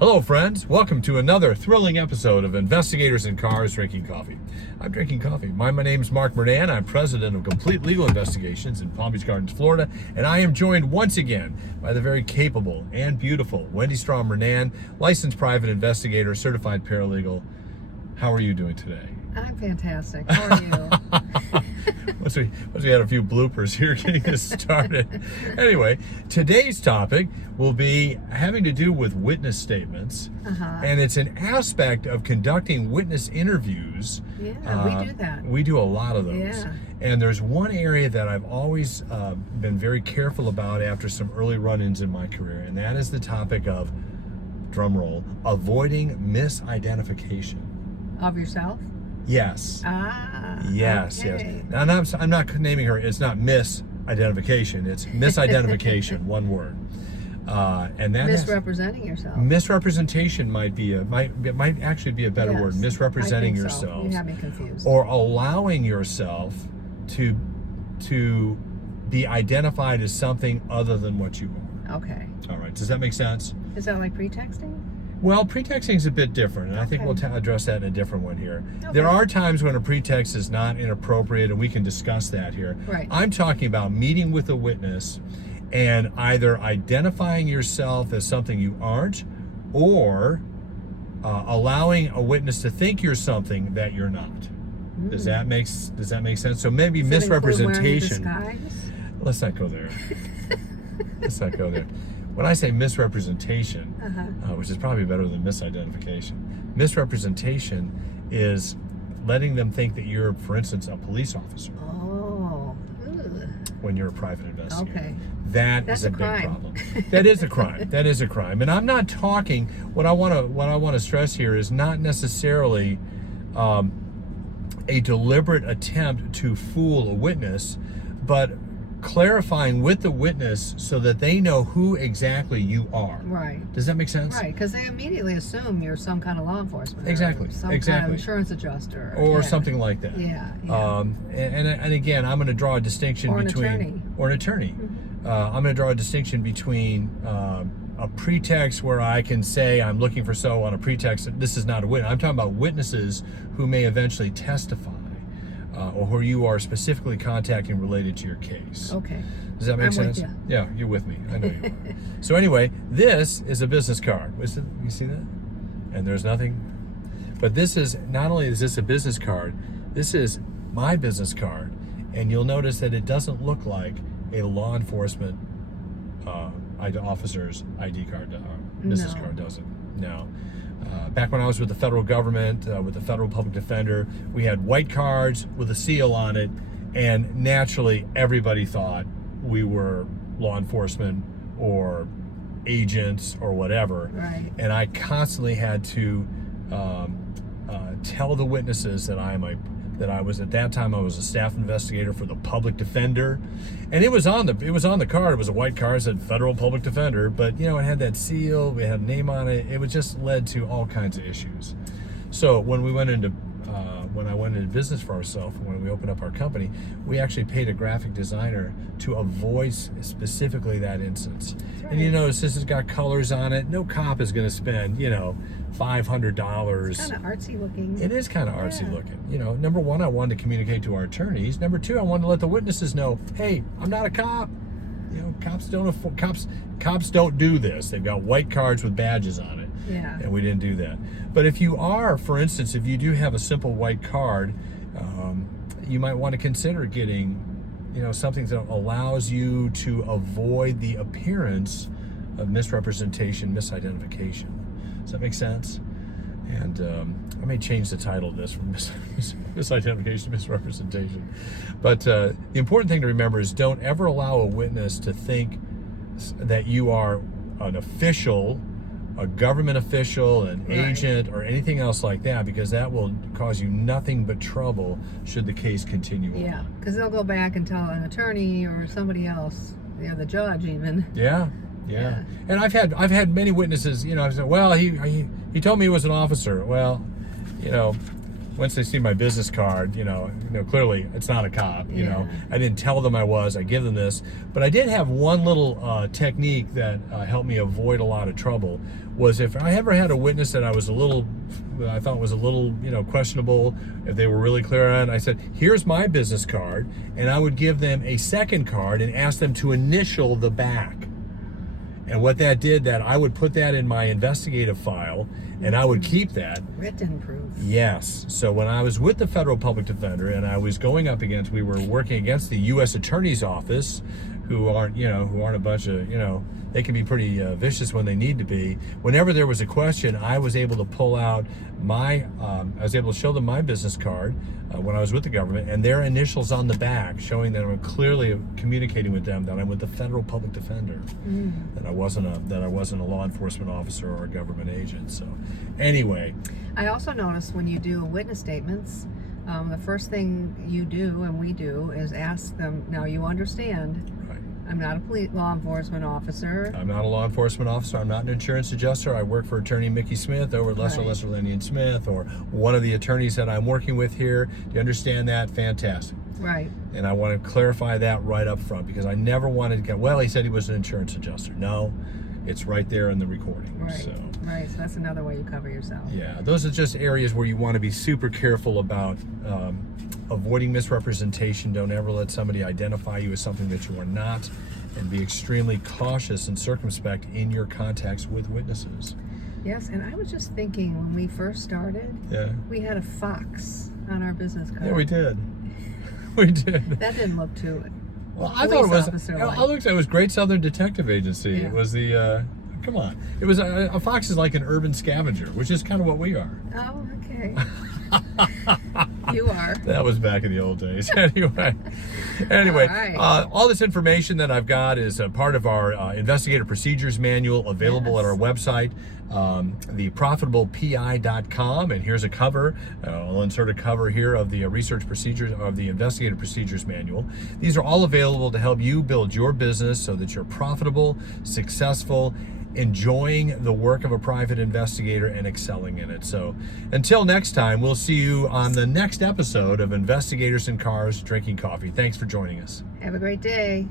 Hello, friends. Welcome to another thrilling episode of Investigators in Cars Drinking Coffee. I'm drinking coffee. My name is Mark Murdan. I'm president of Complete Legal Investigations in Palm Beach Gardens, Florida, and I am joined once again by the very capable and beautiful Wendy Strom Murdan, licensed private investigator, certified paralegal. How are you doing today? I'm fantastic. How are you? Once we had a few bloopers here getting us started. Anyway, today's topic will be having to do with witness statements. And it's an aspect of conducting witness interviews. Yeah, we do that. We do a lot of those. Yeah. And there's one area that I've always been very careful about after some early run-ins in my career, and that is the topic of, drumroll, avoiding misidentification. Of yourself? Yes. Yes, okay. yes. And I'm not naming her. It's not misidentification. It's misidentification, one word. And that Misrepresenting yourself. Misrepresentation might actually be a better word. Misrepresenting I think yourself. So. You have me confused. Or allowing yourself to be identified as something other than what you are. Okay. All right. Does that make sense? Is that like pretexting? Well, pretexting is a bit different, and I think we'll address that in a different one here. There are times when a pretext is not inappropriate, and we can discuss that here. Right. I'm talking about meeting with a witness and either identifying yourself as something you aren't, or allowing a witness to think you're something that you're not. Does that make sense? So maybe Does misrepresentation. wearing a disguise? Let's not go there. Let's not go there. When I say misrepresentation, which is probably better than misidentification, misrepresentation is letting them think that you're, for instance, a police officer. Oh. When you're a private investigator. Okay. That's a big problem. That is a crime. That is a crime. And I'm not talking. What I want to stress here is not necessarily a deliberate attempt to fool a witness, but clarifying with the witness so that they know who exactly you are. Right. Does that make sense? Right, because they immediately assume you're some kind of law enforcement. Exactly. Some kind of insurance adjuster. Or something like that. Yeah. And again, I'm going to draw a distinction between... Or an attorney. I'm going to draw a distinction between a pretext where I can say I'm looking for so on a pretext that this is not a witness. I'm talking about witnesses who may eventually testify. Or who you are specifically contacting related to your case. Okay. Does that make sense? With you. Yeah, you're with me. I know you are. So anyway, this is a business card. You see that? And there's nothing. But this is, not only is this a business card, this is my business card. And you'll notice that it doesn't look like a law enforcement officer's ID card, business card, does it? No. Back when I was with the federal government, with the federal public defender, we had white cards with a seal on it, and naturally everybody thought we were law enforcement or agents or whatever. Right. And I constantly had to tell the witnesses that I was at that time I was a staff investigator for the public defender, and it was on the card. It was a white card, it said federal public defender, but it had that seal, it had a name on it. It was just led to all kinds of issues. So when I went into business for ourselves, when we opened up our company, we actually paid a graphic designer to avoid specifically that instance. Right. And you notice this has got colors on it. No cop is going to spend $500. It's kind of artsy looking. It is kind of artsy looking. Number one, I wanted to communicate to our attorneys. Number two, I wanted to let the witnesses know, hey, I'm not a cop. Cops don't do this. They've got white cards with badges on it. Yeah. And we didn't do that. But if you are, for instance, if you do have a simple white card, you might want to consider getting, something that allows you to avoid the appearance of misrepresentation, misidentification. Does that make sense? And I may change the title of this from misidentification to misrepresentation. But the important thing to remember is don't ever allow a witness to think that you are an official, a government official, an agent, or anything else like that, because that will cause you nothing but trouble should the case continue on. Yeah, because they'll go back and tell an attorney or somebody else, the judge even. Yeah. And I've had many witnesses, I said, well, he told me he was an officer. Well, once they see my business card, clearly it's not a cop. I didn't tell them I was. I give them this, but I did have one little technique that helped me avoid a lot of trouble. Was if I ever had a witness that I thought was a little, questionable, if they were really clear on, I said, here's my business card, and I would give them a second card and ask them to initial the back. And what that did, that I would put that in my investigative file, and I would keep that. Written proof. Yes. So when I was with the federal public defender and I was going up against, we were working against the U.S. Attorney's Office, who aren't a bunch of, they can be pretty vicious when they need to be. Whenever there was a question, I was able to pull out I was able to show them my business card when I was with the government, and their initials on the back, showing that I'm clearly communicating with them that I'm with the federal public defender, that I wasn't a law enforcement officer or a government agent. So, anyway, I also noticed when you do witness statements, the first thing you do and we do is ask them, now you understand. I'm not a law enforcement officer. I'm not a law enforcement officer. I'm not an insurance adjuster. I work for attorney Mickey Smith over at Lesser Lenny and Smith, or one of the attorneys that I'm working with here. Do you understand that? Fantastic. Right. And I want to clarify that right up front, because I never wanted to get, well, he said he was an insurance adjuster. No, it's right there in the recording. Right. So that's another way you cover yourself. Yeah, those are just areas where you want to be super careful about avoiding misrepresentation. Don't ever let somebody identify you as something that you are not, and be extremely cautious and circumspect in your contacts with witnesses. Yes, and I was just thinking, when we first started, we had a fox on our business card. Yeah, we did. We did. That didn't look too. Well, I thought it was. I looked at it was Great Southern Detective Agency. Yeah. It was the. Come on, it was a fox is like an urban scavenger, which is kind of what we are. Oh, okay. You are. That was back in the old days. Anyway, all this information that I've got is a part of our Investigator Procedures Manual, available at our website, theprofitablepi.com. And here's a cover. I'll insert a cover here of the research procedures of the Investigator Procedures Manual. These are all available to help you build your business so that you're profitable, successful, enjoying the work of a private investigator, and excelling in it. So until next time, we'll see you on the next episode of Investigators in Cars Drinking Coffee. Thanks for joining us. Have a great day.